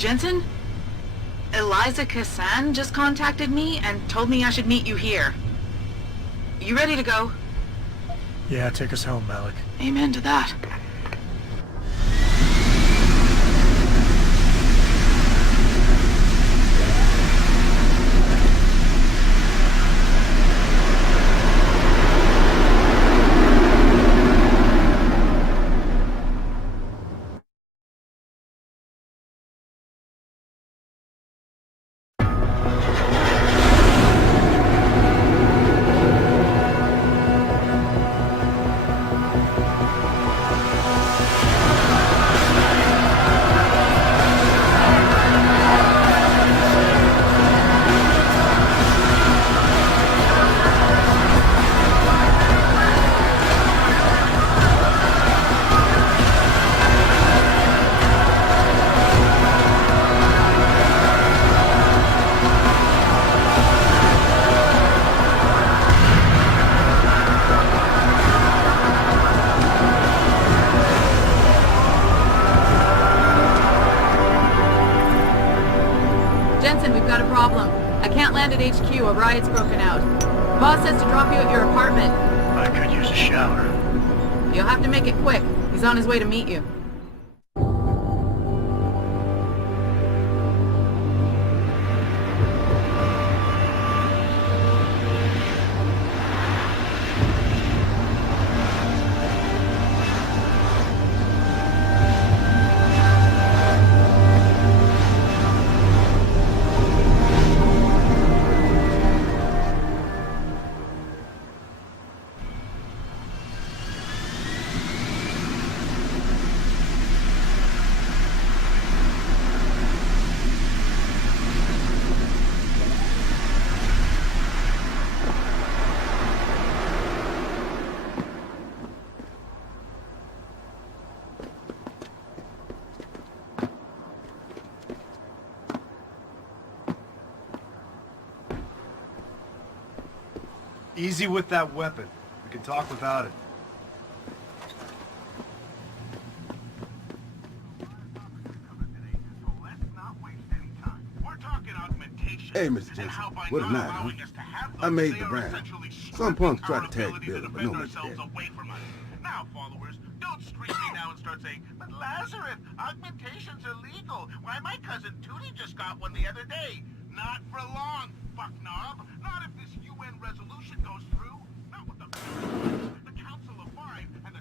Jensen? Eliza Kassan just contacted me and told me I should meet you here. You ready to go? Yeah, take us home, Malik. Amen to that. Jensen, we've got a problem. I can't land at HQ. A riot's broken out. Boss says to drop you at your apartment. I could use a shower. You'll have to make it quick. He's on his way to meet you. Easy with that weapon. We can talk without it. Hey, Mr. Jensen. What a night, huh? I made the round. Some punks tried to tag the building, but nobody's dead. Now, followers, don't scream me now and start saying, "But Lazarus, augmentations are legal. Why, my cousin Tootie just got one the other day." Not for long, fuck-knob. Not if this UN resolution goes through. Not with the Council of Five and the...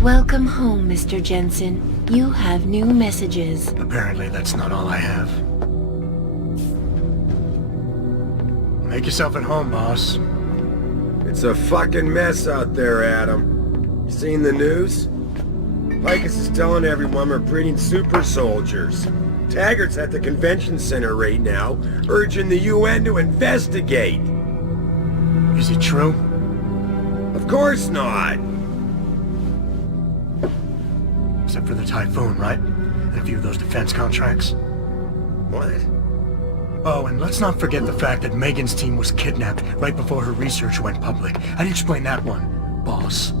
Welcome home, Mr. Jensen. You have new messages. Apparently that's not all I have. Make yourself at home, boss. It's a fucking mess out there, Adam. You seen the news? Picus is telling everyone we're breeding super soldiers. Taggart's at the convention center right now, urging the UN to investigate. Is it true? Of course not. Except for the Typhoon, right? And a few of those defense contracts. What? Oh, and let's not forget the fact that Megan's team was kidnapped right before her research went public. How do you explain that one, boss?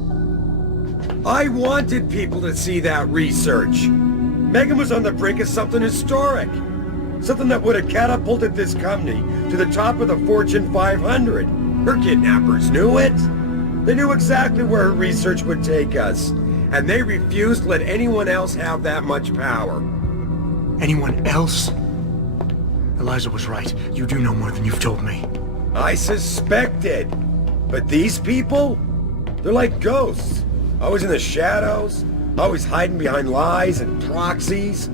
I wanted people to see that research. Megan was on the brink of something historic. Something that would have catapulted this company to the top of the Fortune 500. Her kidnappers knew it. They knew exactly where her research would take us. And they refused to let anyone else have that much power. Anyone else? Eliza was right. You do know more than you've told me. I suspected. But these people? They're like ghosts. Always in the shadows. Always hiding behind lies and proxies.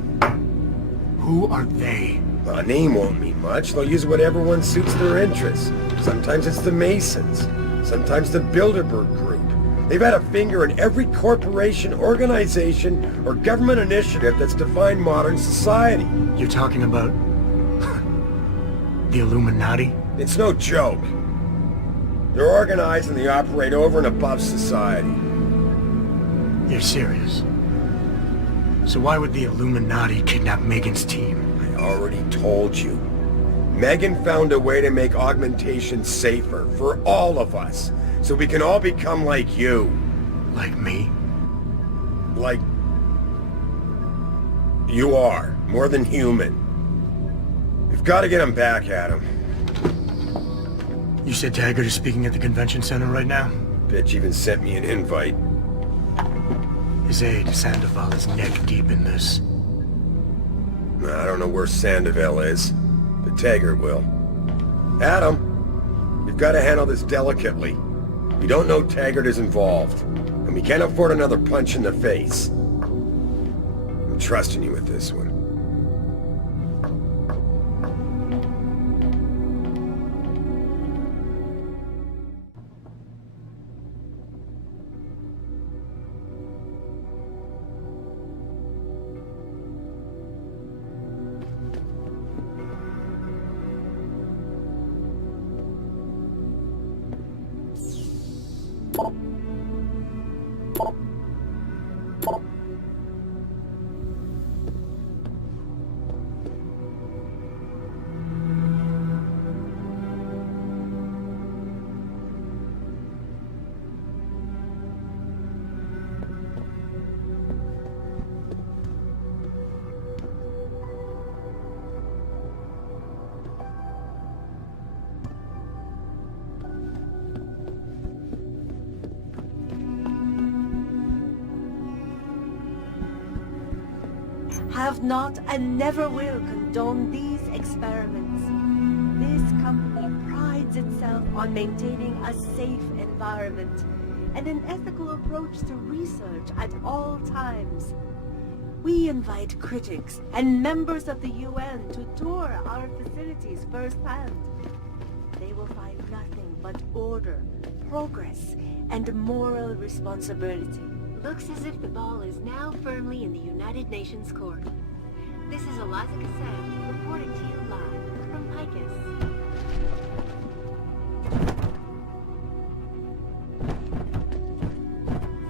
Who are they? A name won't mean much. They'll use whatever one suits their interests. Sometimes it's the Masons. Sometimes the Bilderberg Group. They've had a finger in every corporation, organization, or government initiative that's defined modern society. You're talking about... The Illuminati? It's no joke. They're organized and they operate over and above society. You're serious? So why would the Illuminati kidnap Megan's team? I already told you. Megan found a way to make augmentation safer for all of us, so we can all become like you. Like me? Like... you are. More than human. We've got to get him back, Adam. You said Taggart is speaking at the convention center right now? Bitch even sent me an invite. His aide, Sandoval, is neck deep in this. I don't know where Sandoval is, but Taggart will. Adam, you've got to handle this delicately. We don't know Taggart is involved, and we can't afford another punch in the face. I'm trusting you with this one. Have not and never will condone these experiments. This company prides itself on maintaining a safe environment and an ethical approach to research at all times. We invite critics and members of the UN to tour our facilities firsthand. They will find nothing but order, progress, and moral responsibility. Looks as if the ball is now firmly in the United Nations court. This is Eliza Cassan reporting to you live from Picus.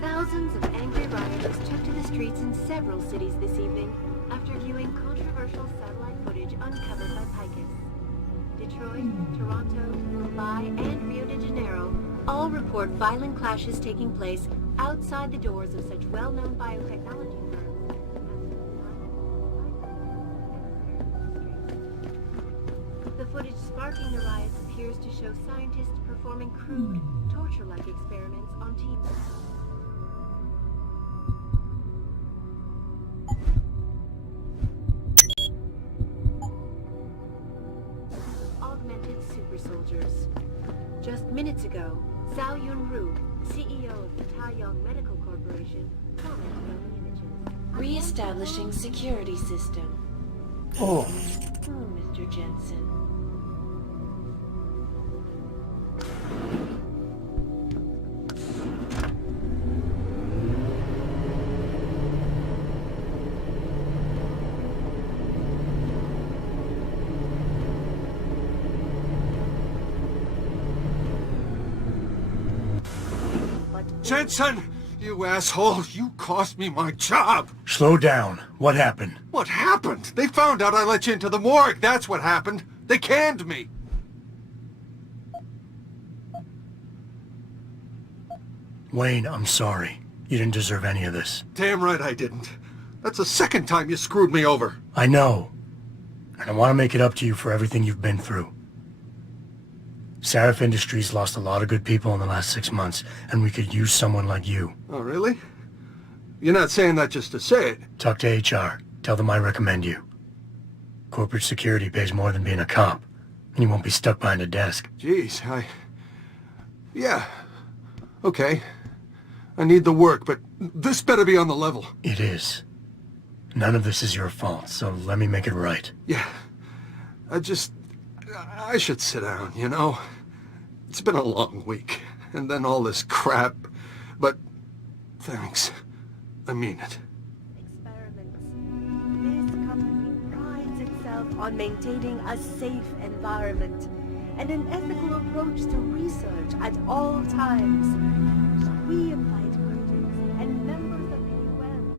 Thousands of angry rioters took to the streets in several cities this evening after viewing controversial satellite footage uncovered by Picus. Detroit, Toronto, Mumbai, and Rio de Janeiro all report violent clashes taking place outside the doors of such well-known biotechnology firms. The footage sparking the riots appears to show scientists performing crude, torture-like experiments on TV. Augmented super soldiers. Just minutes ago, Zhao Yunru, CEO of the Taiyang Medical Corporation, commented on the images. Re-establishing security system. Oh. Mr. Jensen. Jensen! You asshole! You cost me my job! Slow down. What happened? What happened? They found out I let you into the morgue. That's what happened. They canned me. Wayne, I'm sorry. You didn't deserve any of this. Damn right I didn't. That's the second time you screwed me over. I know. And I want to make it up to you for everything you've been through. Sarif Industries lost a lot of good people in the last 6 months, and we could use someone like you. Oh, really? You're not saying that just to say it. Talk to HR. Tell them I recommend you. Corporate security pays more than being a cop, and you won't be stuck behind a desk. Jeez, yeah. Okay. I need the work, but this better be on the level. It is. None of this is your fault, so let me make it right. Yeah. I should sit down, you know? It's been a long week, and then all this crap, but thanks. I mean it. Experiments. This company prides itself itself on maintaining a safe environment and an ethical approach to research at all times. So we invite critics and members of the UN.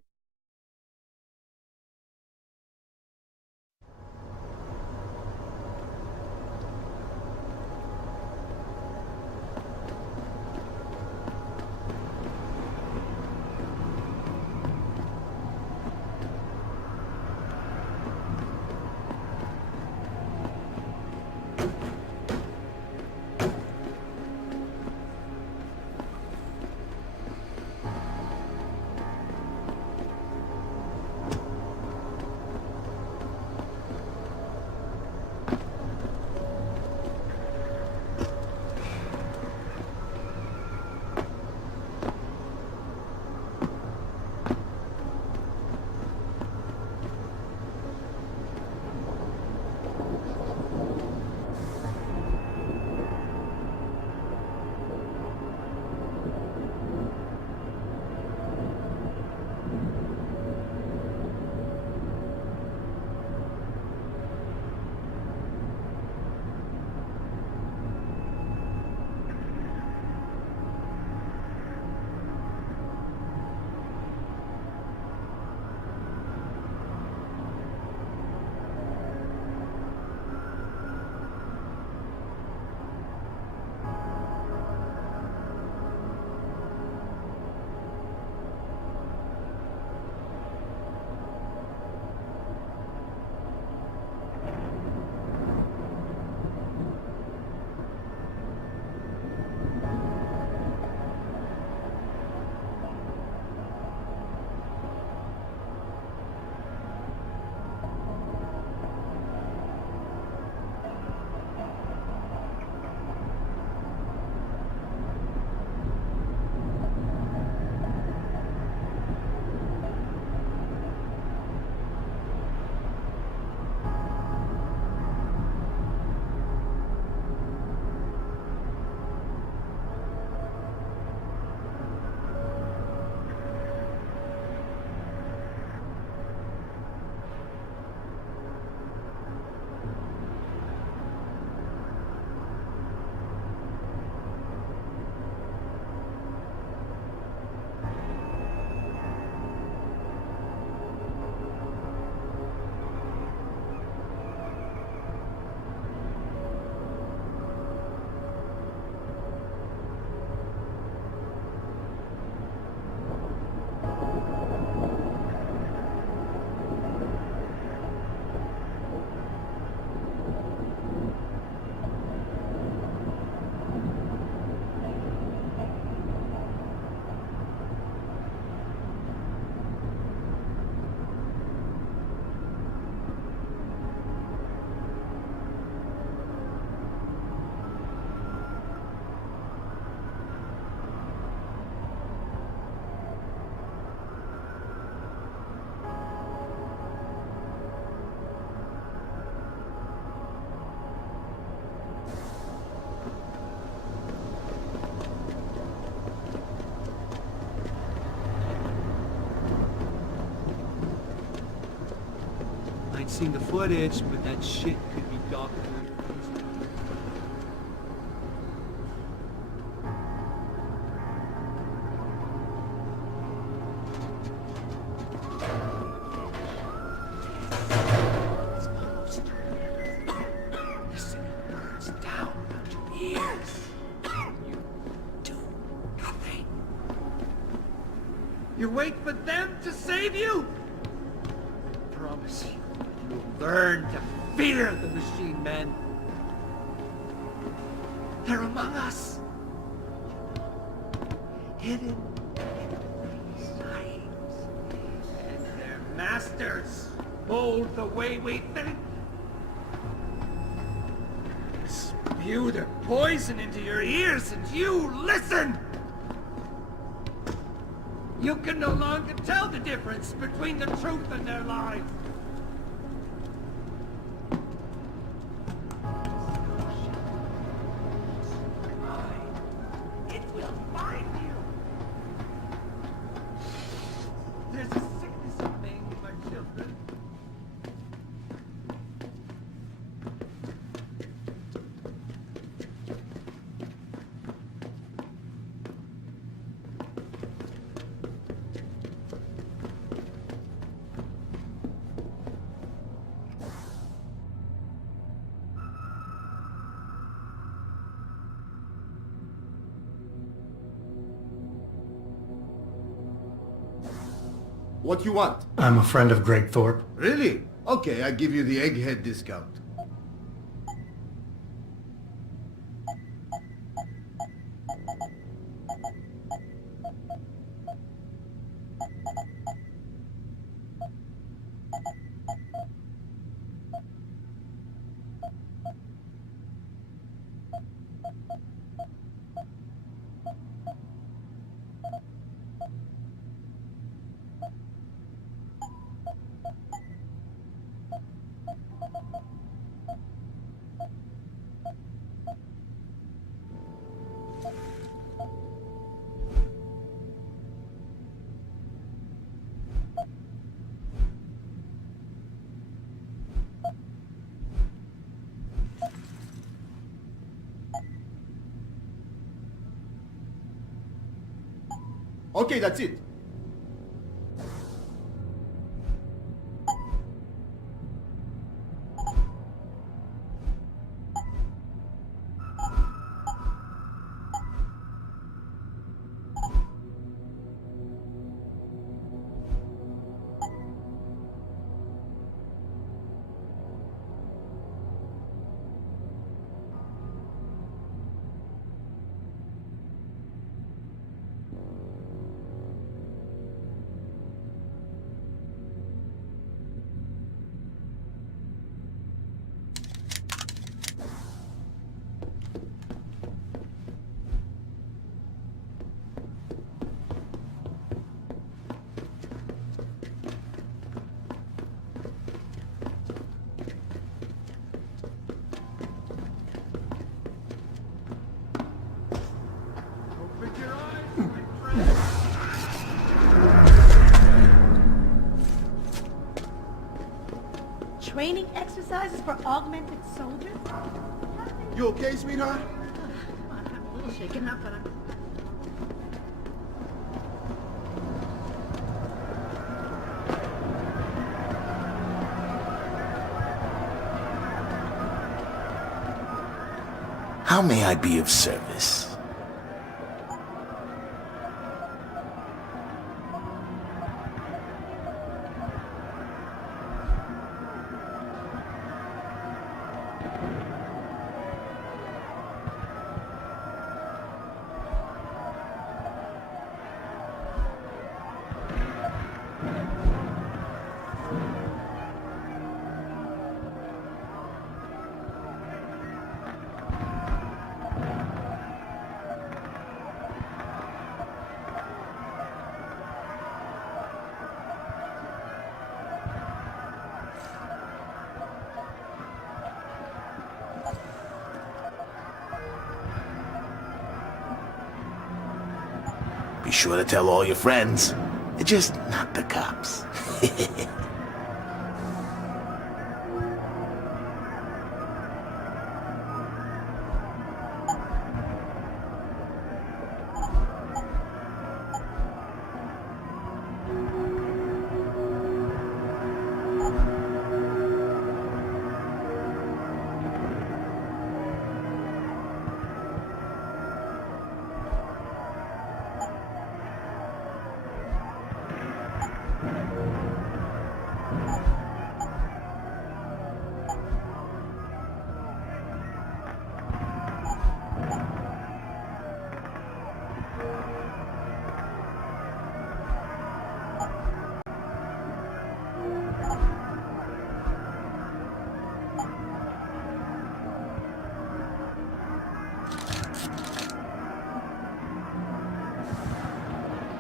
I'd seen the footage, but that shit could be doctored. You wait for them to save you? I promise you, you'll learn to fear the machine men. They're among us. Hidden in the sides. And their masters mold the way we think. Spew their poison into your ears and you listen! You can no longer tell the difference between the truth and their lies. It will find you. There's a sickness among my children. What you want? I'm a friend of Greg Thorpe. Really? Okay, I give you the egghead discount. Okay, that's it. Training exercises for augmented soldiers? You okay, sweetheart? I'm a little shaken up, but I'm... How may I be of service? Be sure to tell all your friends. Just not the cops.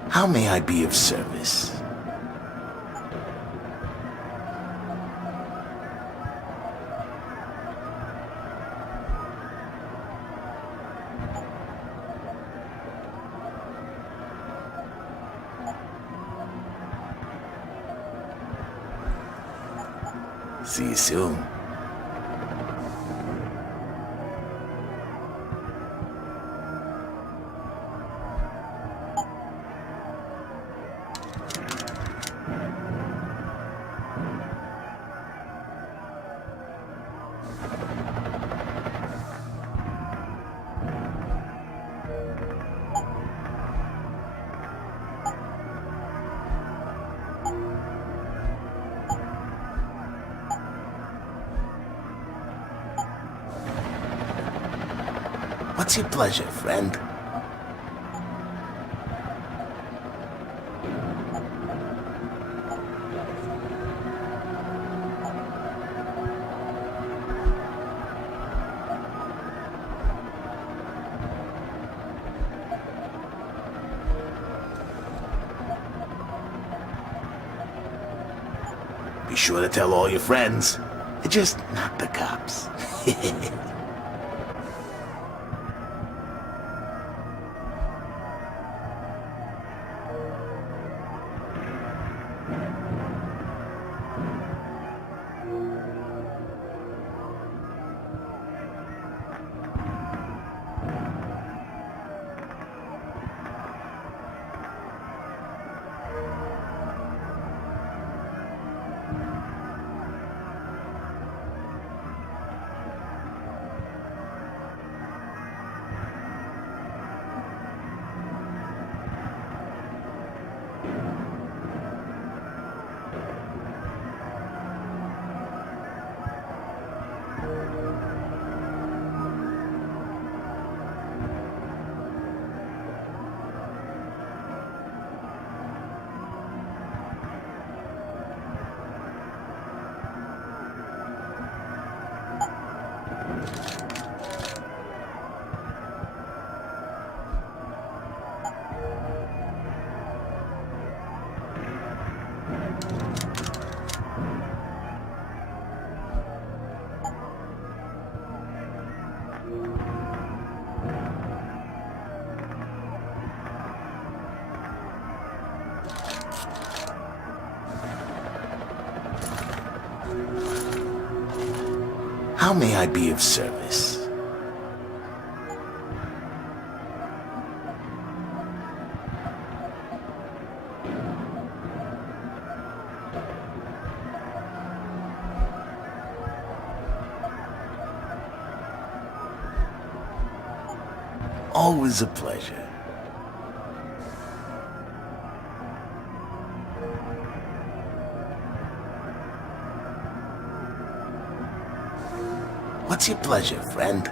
How may I be of service? See you soon. What's your pleasure, friend? Be sure to tell all your friends. Just not the cops. How may I be of service? Always a pleasure. What's your pleasure, friend?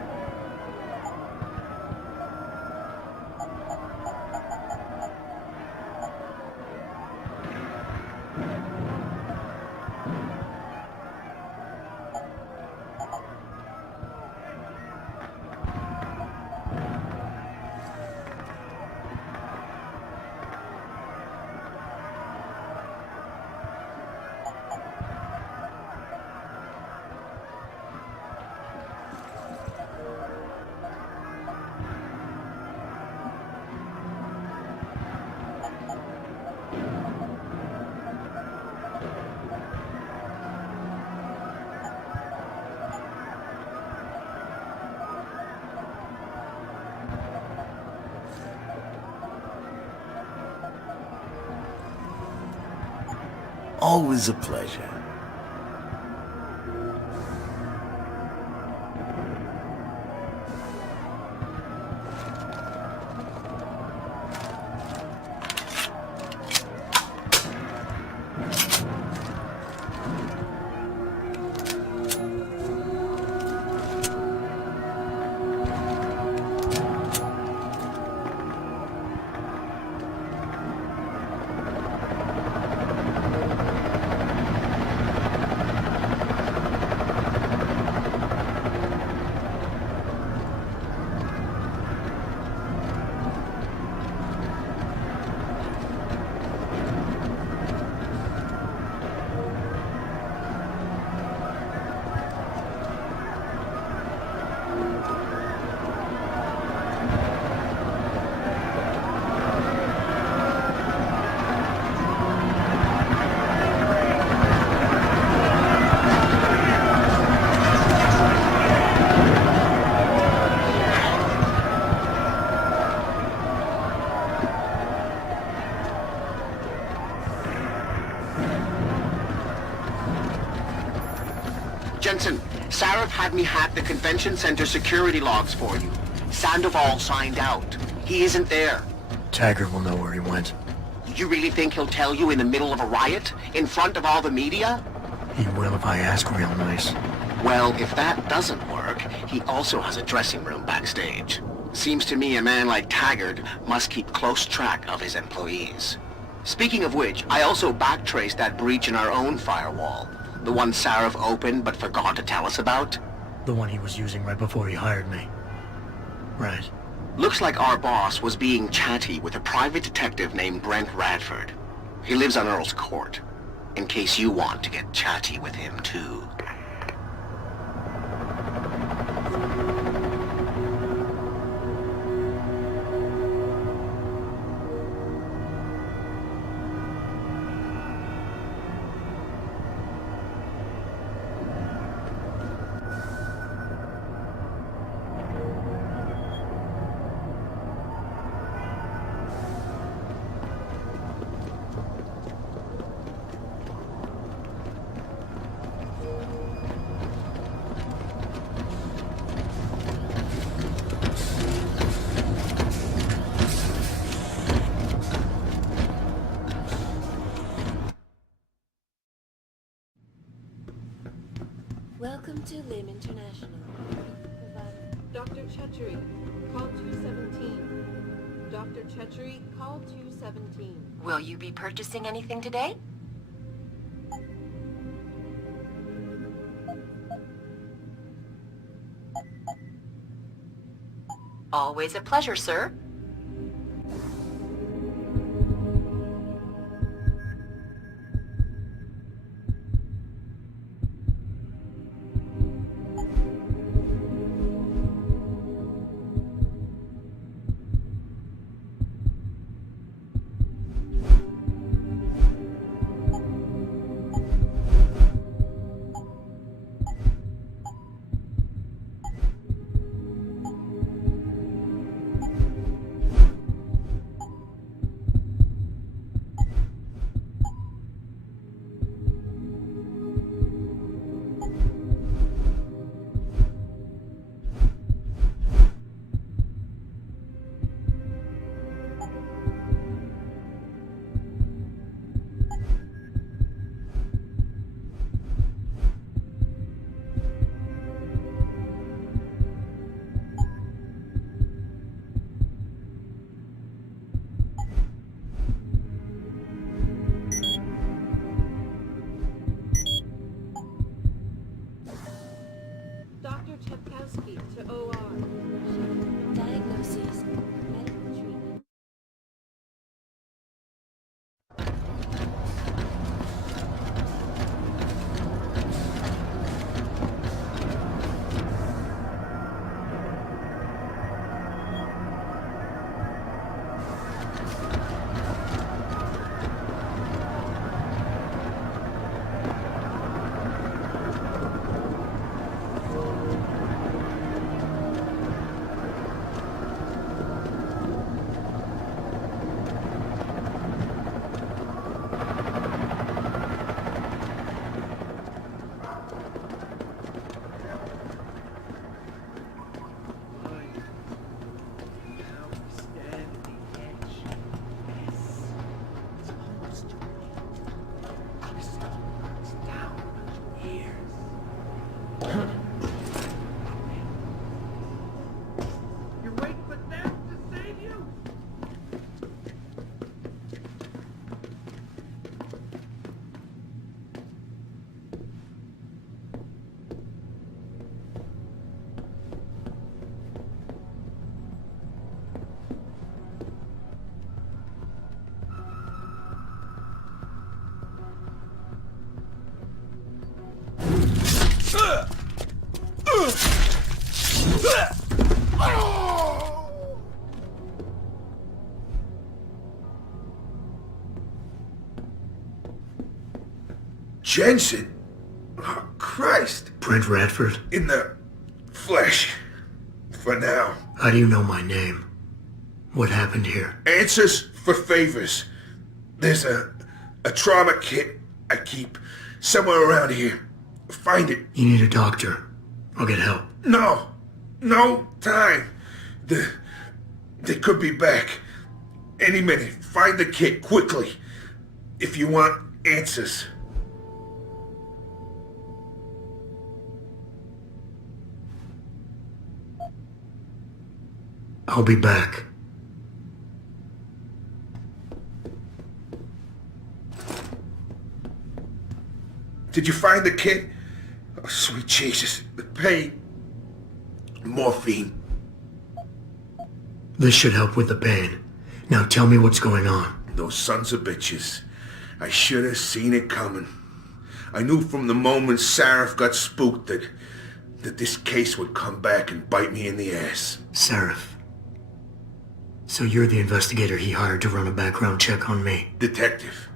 Always a pleasure. Jensen, Sarah had me hack the convention center security logs for you. Sandoval signed out. He isn't there. Taggart will know where he went. You really think he'll tell you in the middle of a riot? In front of all the media? He will if I ask real nice. Well, if that doesn't work, he also has a dressing room backstage. Seems to me a man like Taggart must keep close track of his employees. Speaking of which, I also backtraced that breach in our own firewall. The one Sarif opened but forgot to tell us about. The one he was using right before he hired me. Right. Looks like our boss was being chatty with a private detective named Brent Radford. He lives on Earl's Court, in case you want to get chatty with him too. Welcome to Lim International. Dr. Chechery, call 217. Dr. Chechery, call 217. Will you be purchasing anything today? Always a pleasure, sir. Dr. Chepkowski to OR. Diagnoses. Medical treatment. You're waiting for them to save you? Jensen? Oh, Christ. Brent Radford? In the flesh. For now. How do you know my name? What happened here? Answers for favors. There's a trauma kit I keep somewhere around here. Find it. You need a doctor. I'll get help. No. No time. They could be back. Any minute. Find the kit quickly. If you want answers. I'll be back. Did you find the kid? Oh, sweet Jesus. The pain. Morphine. This should help with the pain. Now tell me what's going on. Those sons of bitches. I should have seen it coming. I knew from the moment Sarif got spooked that this case would come back and bite me in the ass. Sarif. So you're the investigator he hired to run a background check on me? Detective.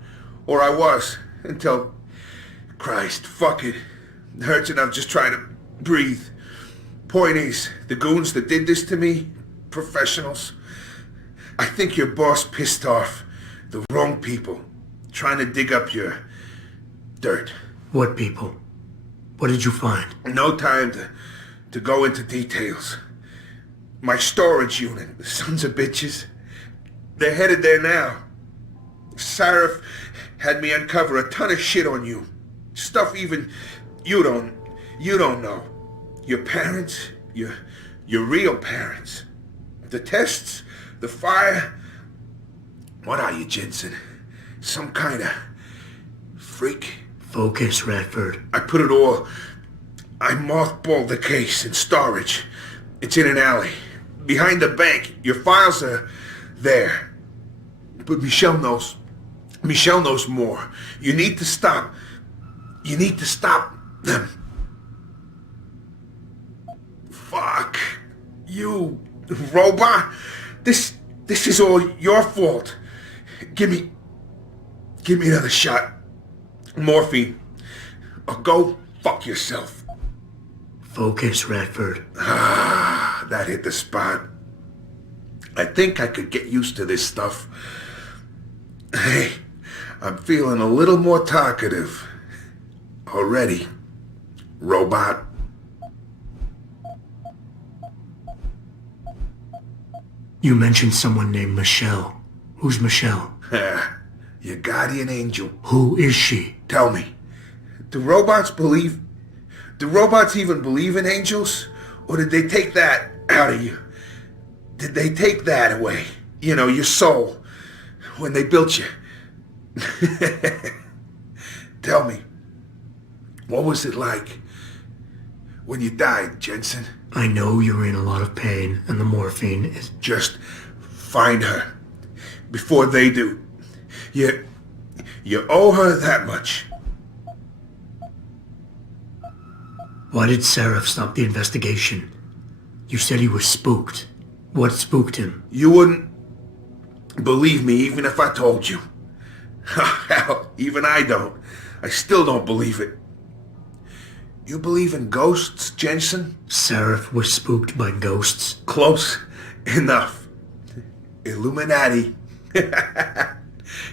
Or I was, until... Christ, fuck it. It hurts enough just trying to breathe. Point is, the goons that did this to me, professionals. I think your boss pissed off the wrong people, trying to dig up your dirt. What people? What did you find? No time to go into details. My storage unit, the sons of bitches. They're headed there now. Sarif had me uncover a ton of shit on you. Stuff even you don't know. Your parents, your real parents. The tests, the fire. What are you, Jensen? Some kind of freak? Focus, Radford. I mothballed the case in storage. It's in an alley. Behind the bank. Your files are there. But Michelle knows. Michelle knows more. You need to stop. You need to stop them. Fuck. You robot. This is all your fault. Give me another shot. Morphine. Or go fuck yourself. Focus, Radford. Ah, that hit the spot. I think I could get used to this stuff. Hey, I'm feeling a little more talkative. Already. Robot. You mentioned someone named Michelle. Who's Michelle? Your guardian angel. Who is she? Tell me. Do robots even believe in angels? Or did they take that out of you? Did they take that away? You know, your soul. When they built you. Tell me. What was it like when you died, Jensen? I know you're in a lot of pain, and the morphine is... Just find her. Before they do. You owe her that much. Why did Sarif stop the investigation? You said he was spooked. What spooked him? You wouldn't believe me even if I told you. Hell, even I don't. I still don't believe it. You believe in ghosts, Jensen? Sarif was spooked by ghosts? Close enough. Illuminati.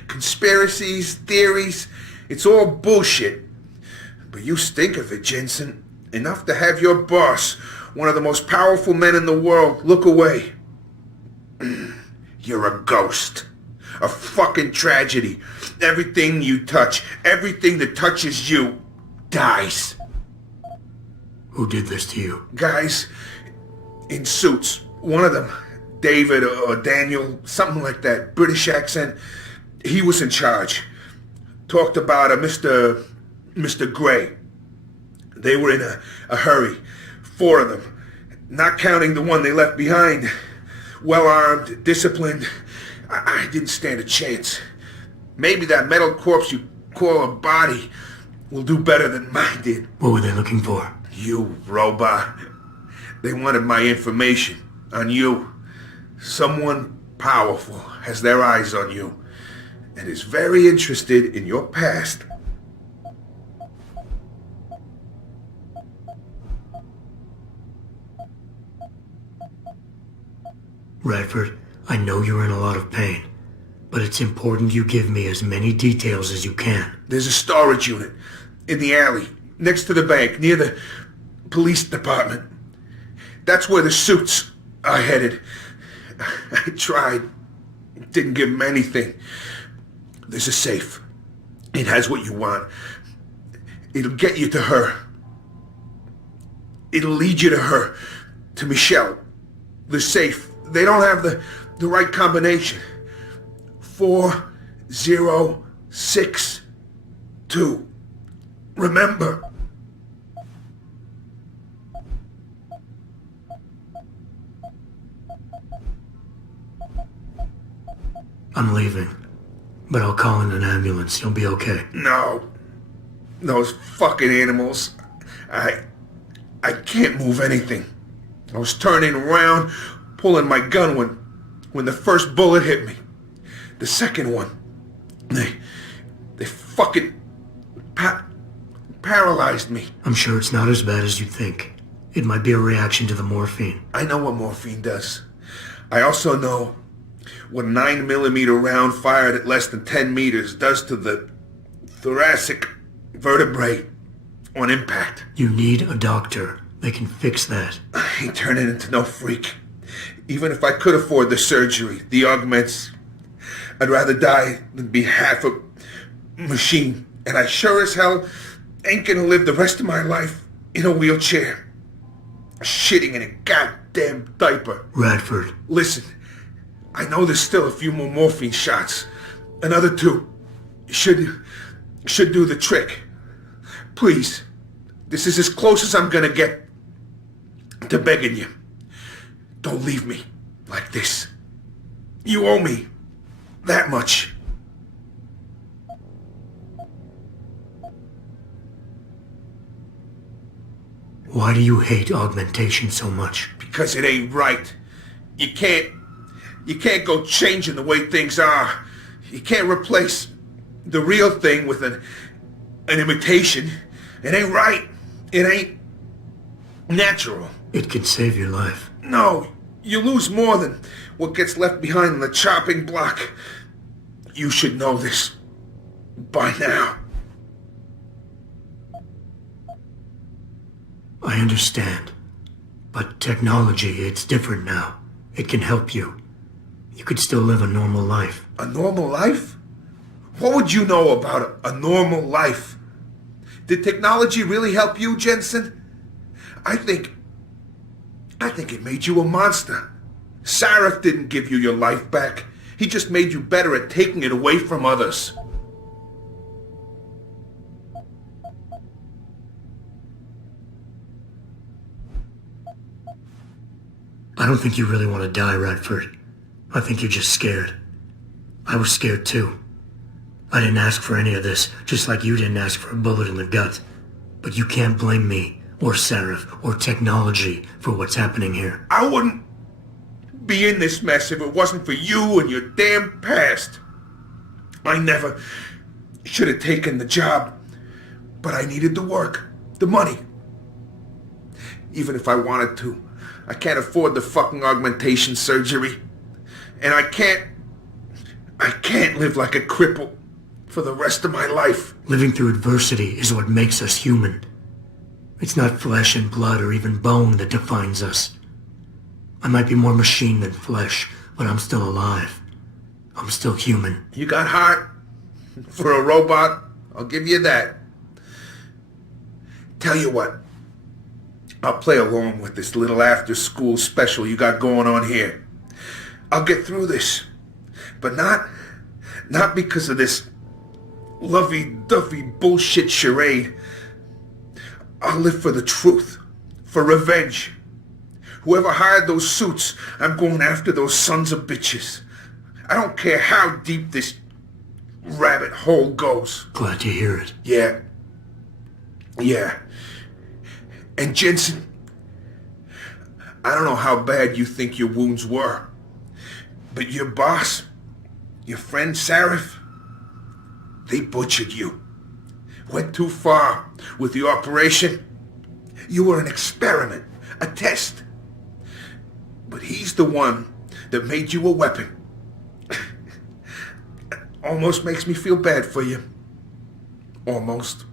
Conspiracies, theories, it's all bullshit. But you stink of it, Jensen. Enough to have your boss, one of the most powerful men in the world, look away. You're a ghost. A fucking tragedy. Everything you touch, everything that touches you, dies. Who did this to you? Guys in suits. One of them, David or Daniel, something like that, British accent. He was in charge. Talked about a Mr. Gray. They were in a hurry. 4 of them. Not counting the one they left behind. Well-armed, disciplined. I didn't stand a chance. Maybe that metal corpse you call a body will do better than mine did. What were they looking for? You, robot. They wanted my information on you. Someone powerful has their eyes on you and is very interested in your past. Radford, I know you're in a lot of pain, but it's important you give me as many details as you can. There's a storage unit in the alley, next to the bank, near the police department. That's where the suits are headed. I tried. Didn't give them anything. There's a safe. It has what you want. It'll get you to her. It'll lead you to her. To Michelle. The safe They don't have the right combination. 4062. Remember. I'm leaving, but I'll call in an ambulance. You'll be okay. No. Those fucking animals. I can't move anything. I was turning around, pulling my gun when the first bullet hit me. The second one, they fucking paralyzed me. I'm sure it's not as bad as you think. It might be a reaction to the morphine. I know what morphine does. I also know what a 9mm round fired at less than 10 meters does to the thoracic vertebrae on impact. You need a doctor. They can fix that. I ain't turning into no freak. Even if I could afford the surgery, the augments, I'd rather die than be half a machine. And I sure as hell ain't gonna live the rest of my life in a wheelchair, shitting in a goddamn diaper. Radford. Listen, I know there's still a few more morphine shots. Another 2 should do the trick. Please, this is as close as I'm gonna get to begging you. Don't leave me like this. You owe me that much. Why do you hate augmentation so much? Because it ain't right. You can't go changing the way things are. You can't replace the real thing with an imitation. It ain't right. It ain't natural. It can save your life. No, you lose more than what gets left behind on the chopping block. You should know this by now. I understand. But technology, it's different now. It can help you. You could still live a normal life. A normal life? What would you know about a normal life? Did technology really help you, Jensen? I think it made you a monster. Sarif didn't give you your life back. He just made you better at taking it away from others. I don't think you really want to die, Radford. I think you're just scared. I was scared too. I didn't ask for any of this, just like you didn't ask for a bullet in the gut. But you can't blame me, or Sarif, or technology for what's happening here. I wouldn't be in this mess if it wasn't for you and your damn past. I never should have taken the job, but I needed the work, the money. Even if I wanted to, I can't afford the fucking augmentation surgery. And I can't live like a cripple for the rest of my life. Living through adversity is what makes us human. It's not flesh and blood or even bone that defines us. I might be more machine than flesh, but I'm still alive. I'm still human. You got heart for a robot, I'll give you that. Tell you what, I'll play along with this little after-school special you got going on here. I'll get through this, but not because of this lovey-dovey bullshit charade. I'll live for the truth, for revenge. Whoever hired those suits, I'm going after those sons of bitches. I don't care how deep this rabbit hole goes. Glad to hear it. Yeah. And Jensen, I don't know how bad you think your wounds were, but your boss, your friend Sarif, they butchered you. Went too far with the operation. You were an experiment, a test. But he's the one that made you a weapon. Almost makes me feel bad for you. Almost.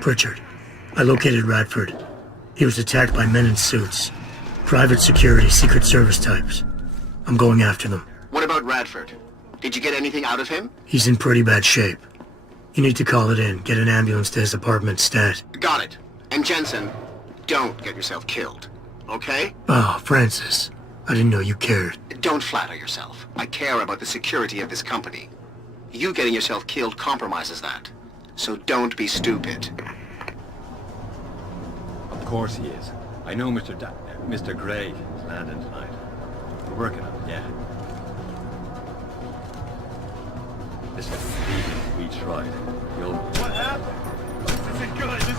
Pritchard, I located Radford. He was attacked by men in suits. Private security, Secret Service types. I'm going after them. What about Radford? Did you get anything out of him? He's in pretty bad shape. You need to call it in. Get an ambulance to his apartment stat. Got it. And Jensen, don't get yourself killed. Okay? Oh, Francis. I didn't know you cared. Don't flatter yourself. I care about the security of this company. You getting yourself killed compromises that. So don't be stupid. Of course he is. I know Mr. Gray is landing tonight. We're working on it, yeah. Listen, we tried. What happened? This isn't good. This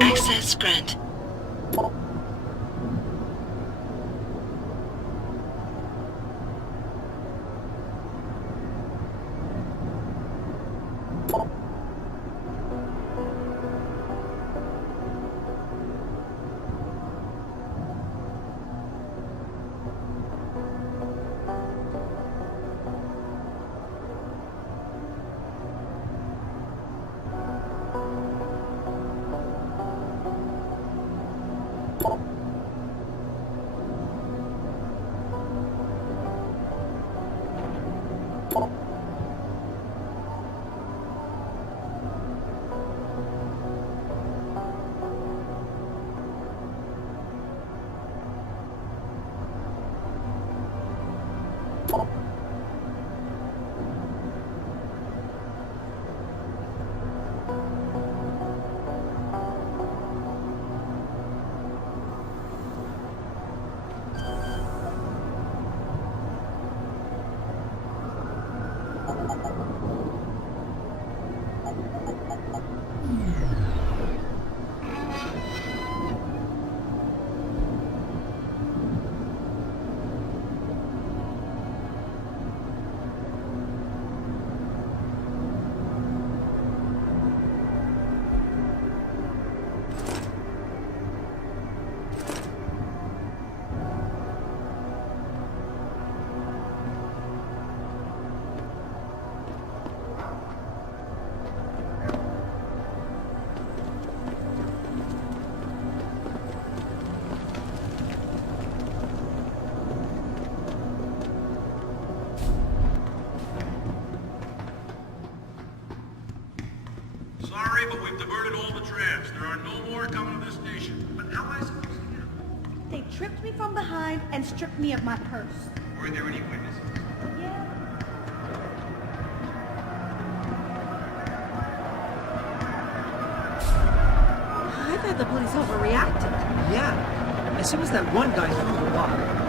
Access grant. Sorry, but we've diverted all the trams. There are no more coming to this station. But how am I supposed to get them? They tripped me from behind and stripped me of my purse. Were there any witnesses? Yeah. I thought the police overreacted. Yeah. As soon as that one guy threw the rock.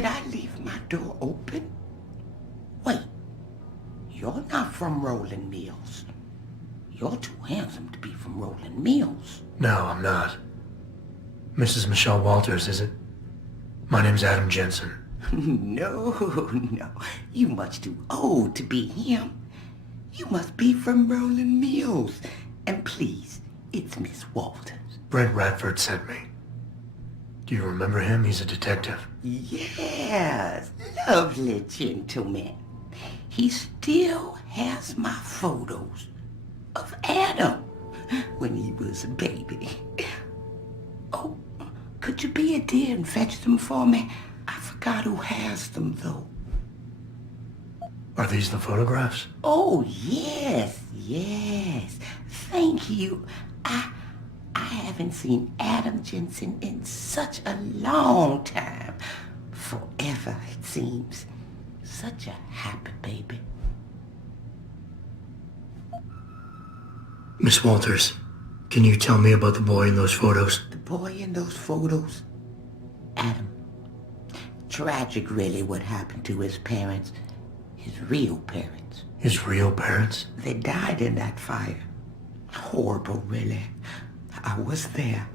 Did I leave my door open? Wait, you're not from Rolling Mills. You're too handsome to be from Rolling Mills. No, I'm not. Mrs. Michelle Walters, is it? My name's Adam Jensen. No. You much too old to be him. You must be from Rolling Mills. And please, it's Miss Walters. Brent Radford sent me. Do you remember him? He's a detective. Yes, lovely gentleman. He still has my photos of Adam when he was a baby. Oh, could you be a dear and fetch them for me? I forgot who has them, though. Are these the photographs? Oh, yes. Thank you. I haven't seen Adam Jensen in such a long time. Forever, it seems. Such a happy baby. Miss Walters, can you tell me about the boy in those photos? The boy in those photos? Adam. Tragic, really, what happened to his parents. His real parents. His real parents? They died in that fire. Horrible, really. I was there.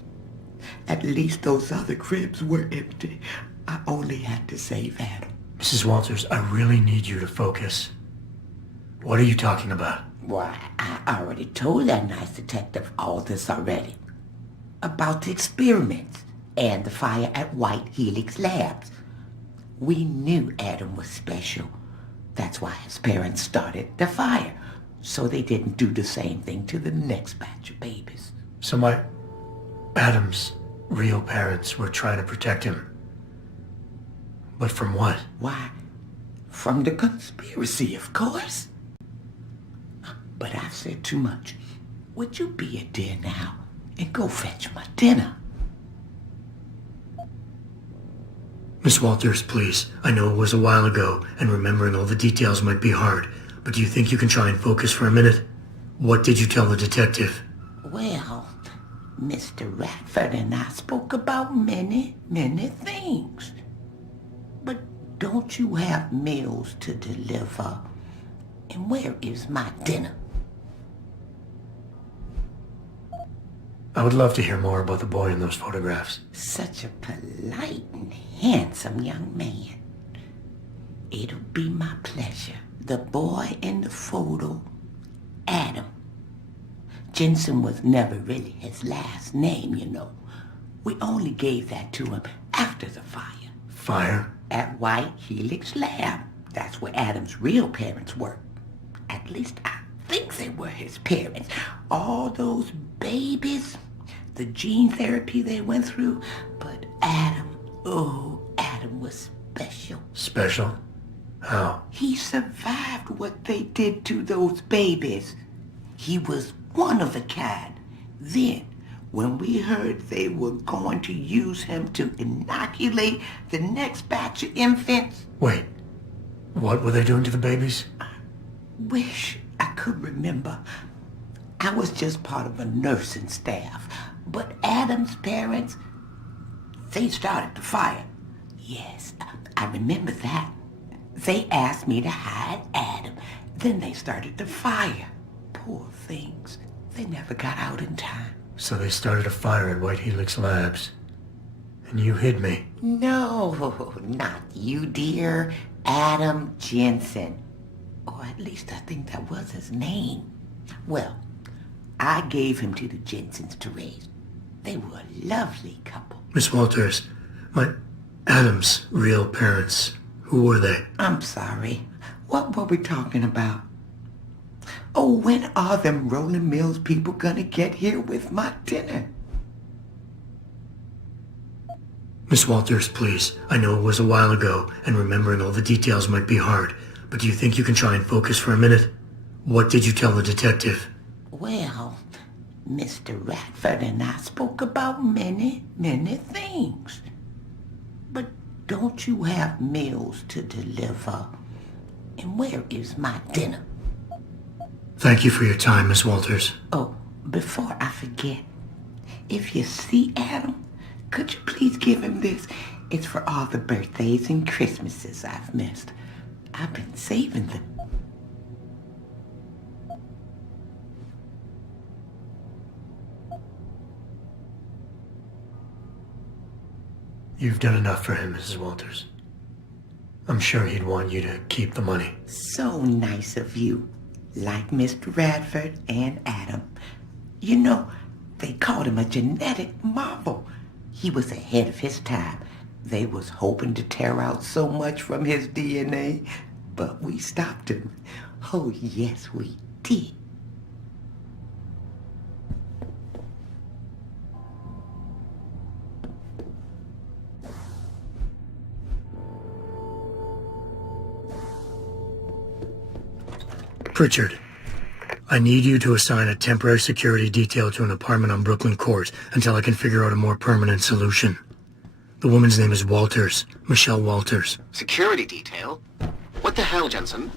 At least those other cribs were empty. I only had to save Adam. Mrs. Walters, I really need you to focus. What are you talking about? Why, I already told that nice detective all this already. About the experiments and the fire at White Helix Labs. We knew Adam was special. That's why his parents started the fire, so they didn't do the same thing to the next batch of babies. So Adam's real parents were trying to protect him. But from what? Why, from the conspiracy, of course. But I've said too much. Would you be a dear now and go fetch my dinner? Miss Walters, please. I know it was a while ago, and remembering all the details might be hard, but do you think you can try and focus for a minute? What did you tell the detective? Well, Mr. Radford and I spoke about many things. But don't you have meals to deliver? And where is my dinner? I would love to hear more about the boy in those photographs. Such a polite and handsome young man. It'll be my pleasure. The boy in the photo, Adam. Jensen was never really his last name, you know. We only gave that to him after the fire. Fire? At White Helix Lab. That's where Adam's real parents worked. At least I think they were his parents. All those babies, the gene therapy they went through. But Adam was special. Special? How? He survived what they did to those babies. He was one of a kind. Then, when we heard they were going to use him to inoculate the next batch of infants... Wait, what were they doing to the babies? I wish I could remember. I was just part of a nursing staff. But Adam's parents, they started the fire. Yes, I remember that. They asked me to hide Adam. Then they started the fire. Poor things. They never got out in time. So they started a fire at White Helix Labs. And you hid me. No, not you, dear. Adam Jensen. Or at least I think that was his name. Well, I gave him to the Jensens to raise. They were a lovely couple. Miss Walters, Adam's real parents, who were they? I'm sorry. What were we talking about? Oh, when are them Rolling Mills people gonna get here with my dinner? Miss Walters, please. I know it was a while ago, and remembering all the details might be hard, but do you think you can try and focus for a minute? What did you tell the detective? Well, Mr. Radford and I spoke about many things. But don't you have meals to deliver? And where is my dinner? Thank you for your time, Miss Walters. Oh, before I forget, if you see Adam, could you please give him this? It's for all the birthdays and Christmases I've missed. I've been saving them. You've done enough for him, Mrs. Walters. I'm sure he'd want you to keep the money. So nice of you. Like Mr. Radford and Adam. You know, they called him a genetic marvel. He was ahead of his time. They was hoping to tear out so much from his DNA, but we stopped him. Oh, yes, we did. Pritchard, I need you to assign a temporary security detail to an apartment on Brooklyn Court until I can figure out a more permanent solution. The woman's name is Walters, Michelle Walters. Security detail? What the hell, Jensen?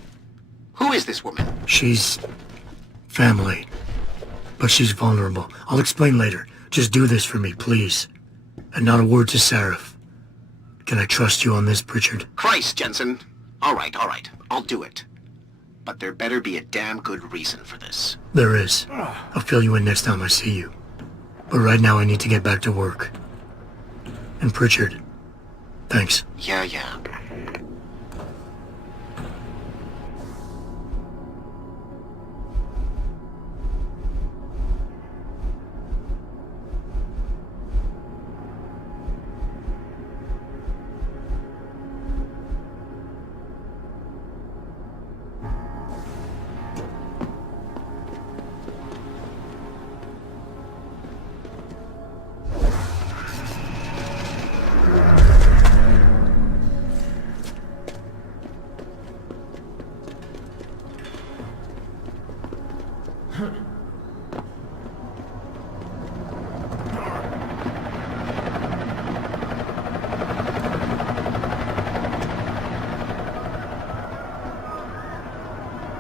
Who is this woman? She's family, but she's vulnerable. I'll explain later. Just do this for me, please. And not a word to Sarif. Can I trust you on this, Pritchard? Christ, Jensen. All right. I'll do it. But there better be a damn good reason for this. There is. I'll fill you in next time I see you. But right now I need to get back to work. And Pritchard, thanks. Yeah.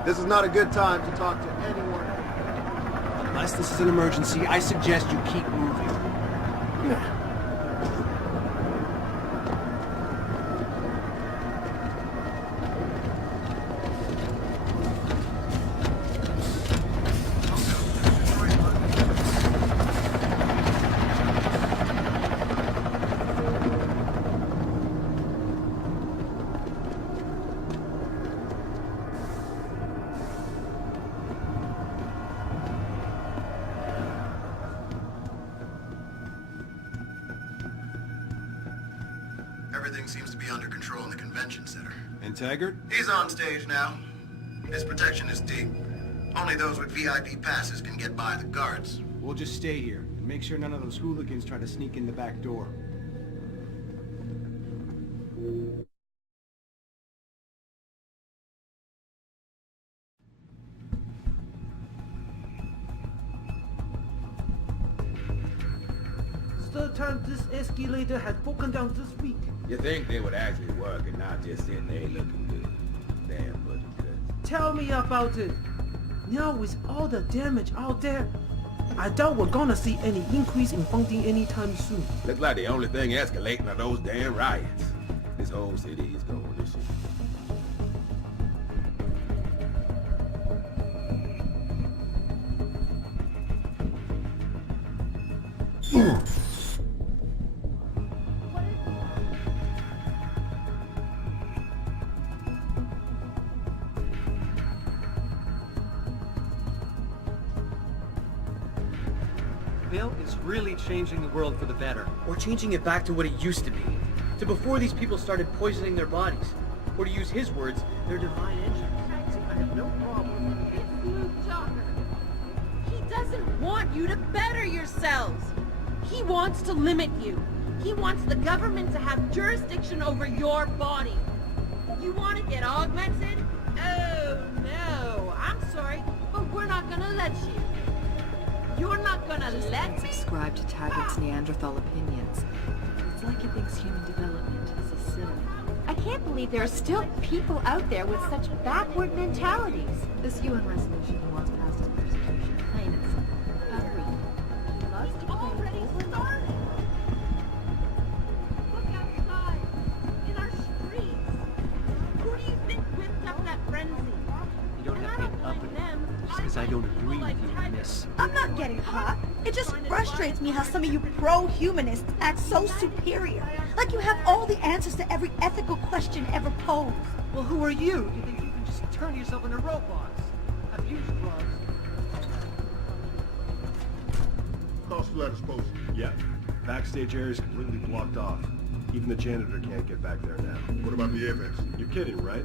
This is not a good time to talk to anyone. Unless this is an emergency, I suggest you keep moving. Everything seems to be under control in the convention center. And Taggart? He's on stage now. His protection is deep. Only those with VIP passes can get by the guards. We'll just stay here and make sure none of those hooligans try to sneak in the back door. Third time this escalator has broken down this week. You think they would actually work and not just sitting there looking good. Damn budget cuts. Tell me about it. Now with all the damage out there, I doubt we're gonna see any increase in funding anytime soon. Looks like the only thing escalating are those damn riots. This whole city is going to shit. Bill is really changing the world for the better. Or changing it back to what it used to be. To before these people started poisoning their bodies. Or to use his words, their divine engine. I have no problem. It's Luke Talker. He doesn't want you to better yourselves. He wants to limit you. He wants the government to have jurisdiction over your body. You want to get augmented? Oh, no. I'm sorry, but we're not gonna let you. You're not gonna let me? Subscribe to Taggart's Neanderthal opinions. It's like he thinks human development is a sin. I can't believe there are still people out there with such backward mentalities. This UN resolution he wants passed is persecution. Plain and simple. Agreed. He loves to Already started. Look outside. don't agree with you, miss. I'm not getting hot. It just frustrates me how some of you pro-humanists act so superior. Like you have all the answers to every ethical question ever posed. Well, who are you? Do you think you can just turn yourself into robots? Have used drugs. Cost letters posted. Yeah. Backstage area is completely blocked off. Even the janitor can't get back there now. What about the air vents? You're kidding, right?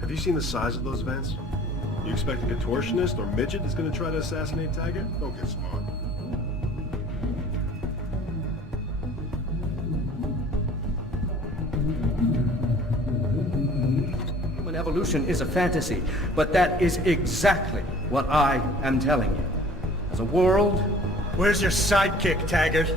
Have you seen the size of those vents? You expect a contortionist or midget is going to try to assassinate Taggart? Don't get smart. Human evolution is a fantasy, but that is exactly what I am telling you. As a world... Where's your sidekick, Taggart?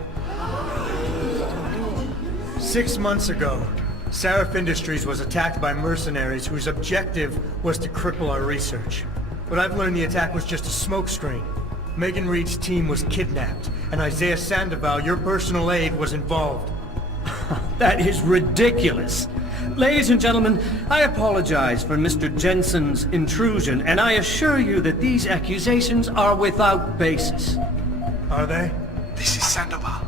6 months ago, Seraph Industries was attacked by mercenaries whose objective was to cripple our research. But I've learned the attack was just a smokescreen. Megan Reed's team was kidnapped, and Isaiah Sandoval, your personal aide, was involved. That is ridiculous. Ladies and gentlemen, I apologize for Mr. Jensen's intrusion, and I assure you that these accusations are without basis. Are they? This is Sandoval.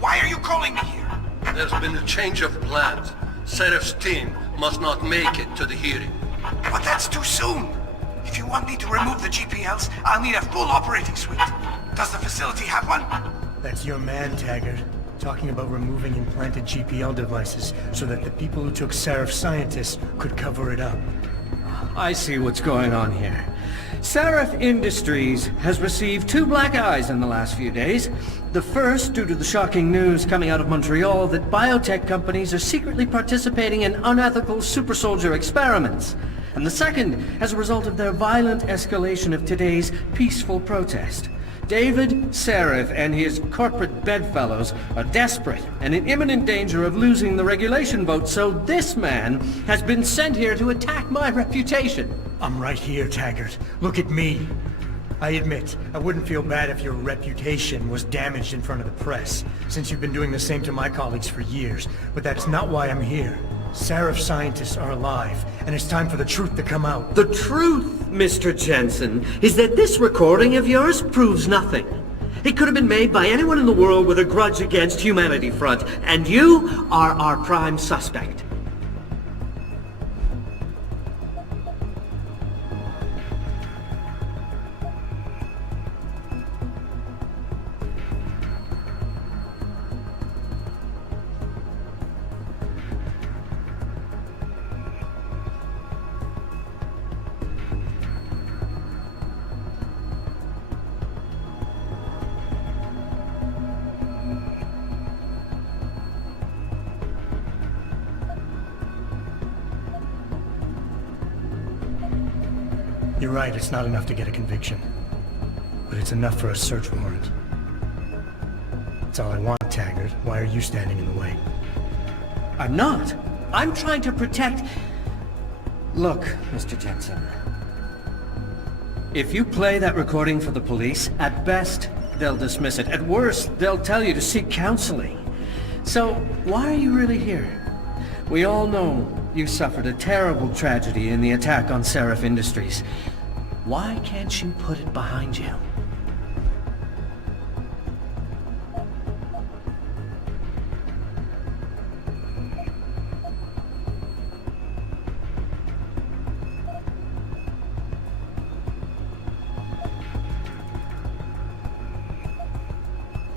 Why are you calling me here? There's been a change of plans. Seraph's team must not make it to the hearing. But that's too soon. If you want me to remove the GPLs, I'll need a full operating suite. Does the facility have one? That's your man, Taggart. Talking about removing implanted GPL devices so that the people who took Seraph scientists could cover it up. I see what's going on here. Seraph Industries has received 2 black eyes in the last few days. The first due to the shocking news coming out of Montreal that biotech companies are secretly participating in unethical super soldier experiments. And the second as a result of their violent escalation of today's peaceful protest. David Seraph and his corporate bedfellows are desperate and in imminent danger of losing the regulation vote, so this man has been sent here to attack my reputation. I'm right here, Taggart. Look at me. I admit, I wouldn't feel bad if your reputation was damaged in front of the press, since you've been doing the same to my colleagues for years. But that's not why I'm here. Seraph scientists are alive, and it's time for the truth to come out. The truth, Mr. Jensen, is that this recording of yours proves nothing. It could have been made by anyone in the world with a grudge against Humanity Front, and you are our prime suspect. You're right, it's not enough to get a conviction. But it's enough for a search warrant. That's all I want, Taggart. Why are you standing in the way? I'm not. I'm trying to protect... Look, Mr. Jensen. If you play that recording for the police, at best, they'll dismiss it. At worst, they'll tell you to seek counseling. So, why are you really here? We all know you suffered a terrible tragedy in the attack on Seraph Industries. Why can't you put it behind you?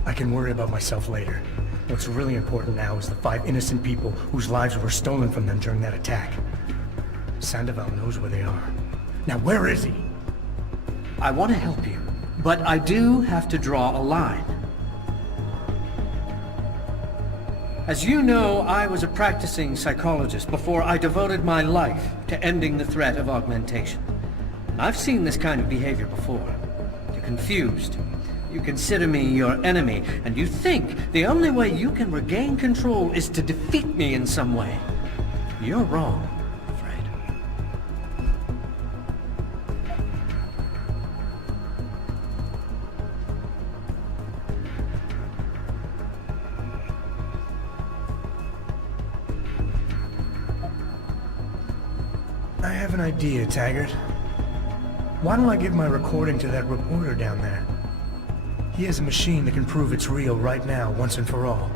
I can worry about myself later. What's really important now is the 5 innocent people whose lives were stolen from them during that attack. Sandoval knows where they are. Now where is he? I want to help you, but I do have to draw a line. As you know, I was a practicing psychologist before I devoted my life to ending the threat of augmentation. I've seen this kind of behavior before. You're confused. You consider me your enemy, and you think the only way you can regain control is to defeat me in some way. You're wrong, I'm afraid. I have an idea, Taggart. Why don't I give my recording to that reporter down there? He has a machine that can prove it's real right now, once and for all.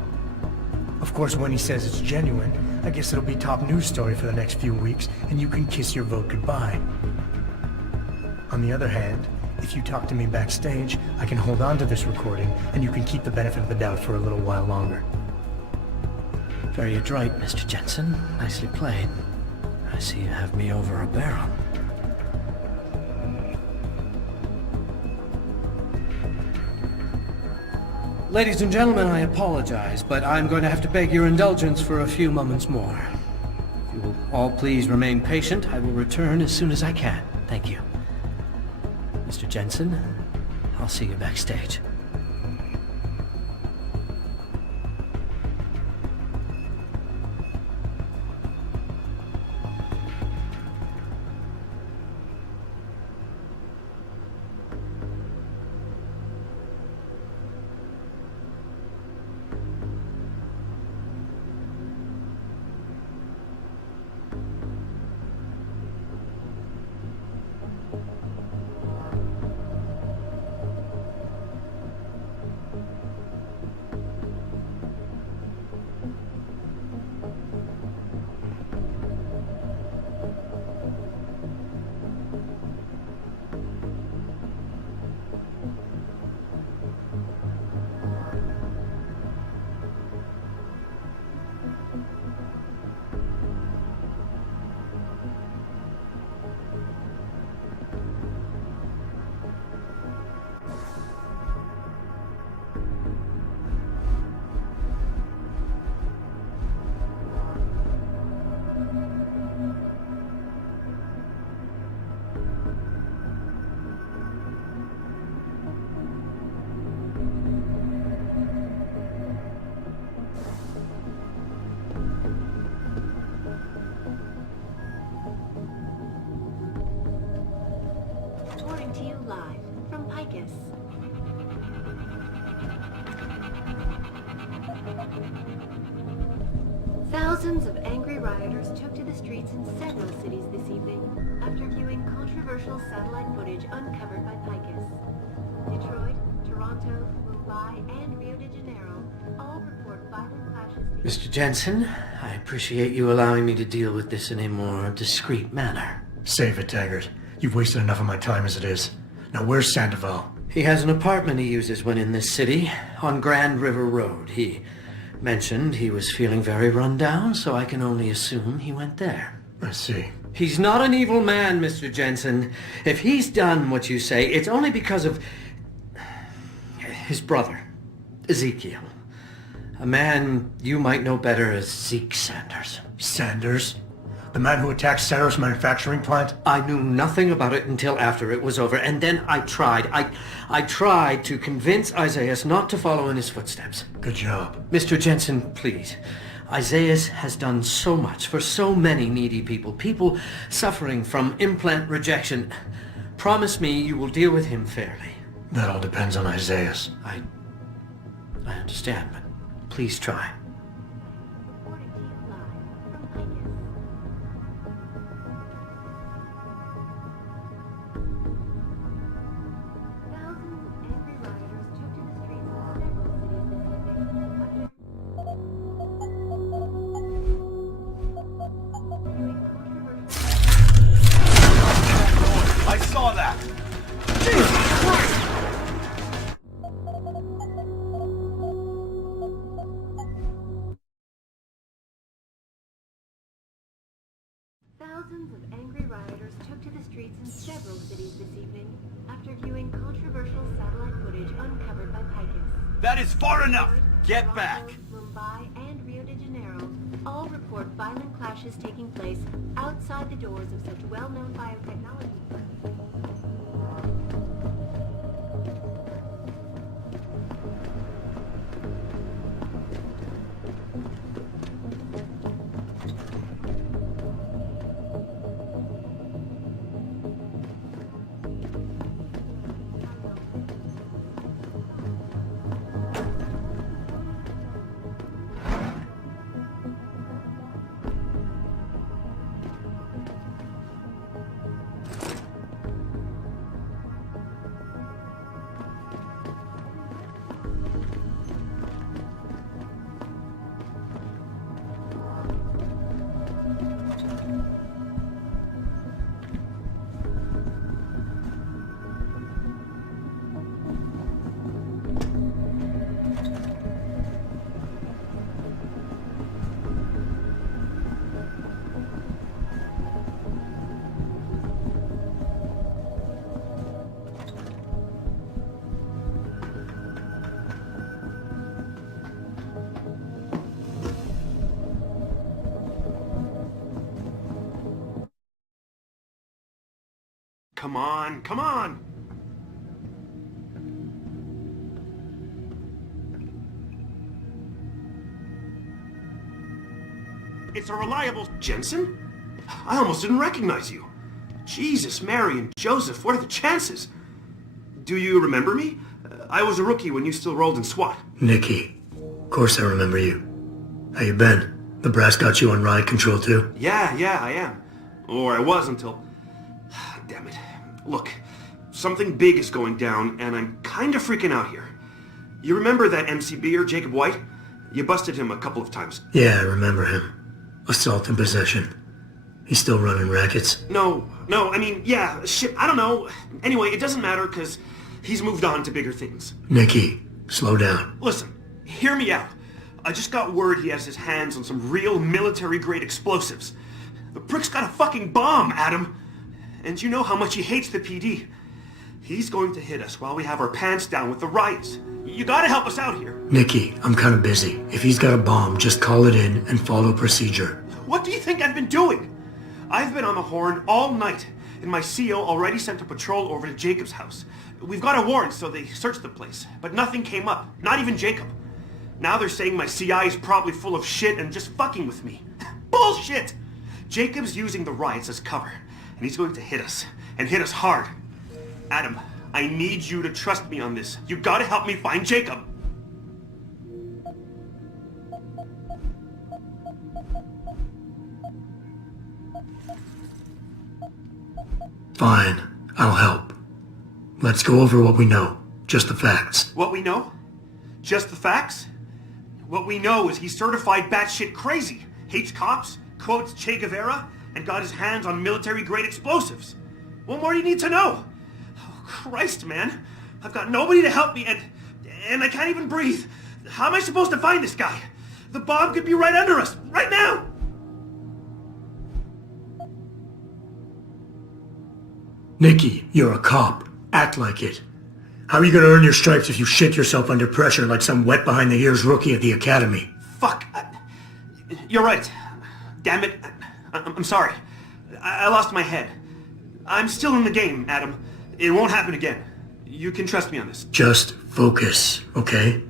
Of course, when he says it's genuine, I guess it'll be top news story for the next few weeks, and you can kiss your vote goodbye. On the other hand, if you talk to me backstage, I can hold on to this recording, and you can keep the benefit of the doubt for a little while longer. Very adroit, Mr. Jensen. Nicely played. I see you have me over a barrel. Ladies and gentlemen, I apologize, but I'm going to have to beg your indulgence for a few moments more. If you will all please remain patient, I will return as soon as I can. Thank you. Mr. Jensen, I'll see you backstage. Reporting to you live from Picus. Thousands of angry rioters took to the streets in several cities this evening after viewing controversial satellite footage uncovered by Picus. Detroit, Toronto, Mumbai, and Rio de Janeiro all report violent clashes. Mr. Jensen, I appreciate you allowing me to deal with this in a more discreet manner. Save it, Taggart. You've wasted enough of my time as it is. Now where's Sandoval? He has an apartment he uses when in this city, on Grand River Road. He mentioned he was feeling very run down, so I can only assume he went there. I see. He's not an evil man, Mr. Jensen. If he's done what you say, it's only because of his brother, Ezekiel. A man you might know better as Zeke Sanders. Sanders? The man who attacked Saros manufacturing plant? I knew nothing about it until after it was over, and then I tried. I tried to convince Isaias not to follow in his footsteps. Good job. Mr. Jensen, please. Isaias has done so much for so many needy people. People suffering from implant rejection. Promise me you will deal with him fairly. That all depends on Isaias. I understand, but please try. I saw that! Jesus Christ! Thousands of angry rioters took to the streets in several cities this evening after viewing controversial satellite footage uncovered by Picus. That is far enough! Get Toronto, back! Mumbai, and Rio de Janeiro all report violent clashes taking place outside the doors of such well-known biotechnology. Come on, come on! It's a reliable... Jensen? I almost didn't recognize you. Jesus, Mary, and Joseph, what are the chances? Do you remember me? I was a rookie when you still rolled in SWAT. Nikki. Of course I remember you. How you been? The brass got you on ride control too? Yeah, I am. Or I was until... Damn it. Look, something big is going down, and I'm kind of freaking out here. You remember that MCBer, Jacob White? You busted him a couple of times. Yeah, I remember him. Assault and possession. He's still running rackets? No, I mean, yeah, shit, I don't know. Anyway, it doesn't matter, because he's moved on to bigger things. Nikki, slow down. Listen, hear me out. I just got word he has his hands on some real military-grade explosives. The prick's got a fucking bomb, Adam. And you know how much he hates the PD. He's going to hit us while we have our pants down with the riots. You gotta help us out here. Nikki, I'm kind of busy. If he's got a bomb, just call it in and follow procedure. What do you think I've been doing? I've been on the horn all night, and my CO already sent a patrol over to Jacob's house. We've got a warrant, so they searched the place, but nothing came up, not even Jacob. Now they're saying my CI is probably full of shit and just fucking with me. Bullshit! Jacob's using the riots as cover, and he's going to hit us, and hit us hard. Adam, I need you to trust me on this. You gotta help me find Jacob. Fine, I'll help. Let's go over what we know. Just the facts. What we know? Just the facts? What we know is he's certified batshit crazy, hates cops, quotes Che Guevara, and got his hands on military-grade explosives. What more do you need to know? Oh, Christ, man. I've got nobody to help me, and I can't even breathe. How am I supposed to find this guy? The bomb could be right under us, right now! Nikki, you're a cop. Act like it. How are you gonna earn your stripes if you shit yourself under pressure like some wet behind the ears rookie at the academy? Fuck. You're right. Damn it. I'm sorry. I lost my head. I'm still in the game, Adam. It won't happen again. You can trust me on this. Just focus, okay?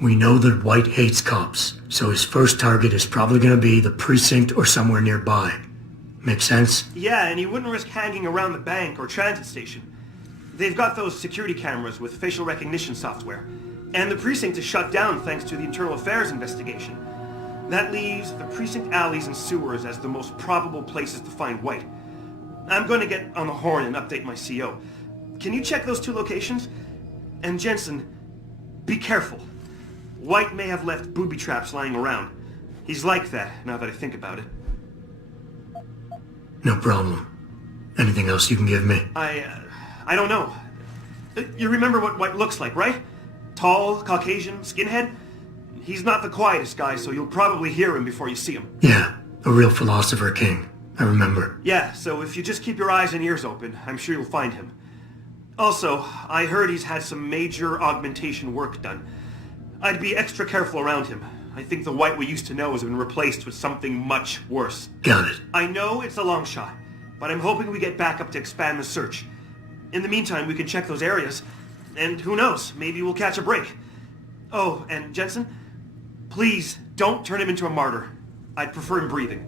We know that White hates cops, so his first target is probably gonna be the precinct or somewhere nearby. Make sense? Yeah, and he wouldn't risk hanging around the bank or transit station. They've got those security cameras with facial recognition software. And the precinct is shut down thanks to the internal affairs investigation. That leaves the precinct alleys and sewers as the most probable places to find White. I'm going to get on the horn and update my CO. Can you check those two locations? And Jensen, be careful. White may have left booby traps lying around. He's like that, now that I think about it. No problem. Anything else you can give me? I don't know. You remember what White looks like, right? Tall, Caucasian, skinhead? He's not the quietest guy, so you'll probably hear him before you see him. Yeah, a real philosopher king. I remember. Yeah, so if you just keep your eyes and ears open, I'm sure you'll find him. Also, I heard he's had some major augmentation work done. I'd be extra careful around him. I think the White we used to know has been replaced with something much worse. Got it. I know it's a long shot, but I'm hoping we get backup to expand the search. In the meantime, we can check those areas, and who knows, maybe we'll catch a break. Oh, and Jensen, please don't turn him into a martyr. I'd prefer him breathing.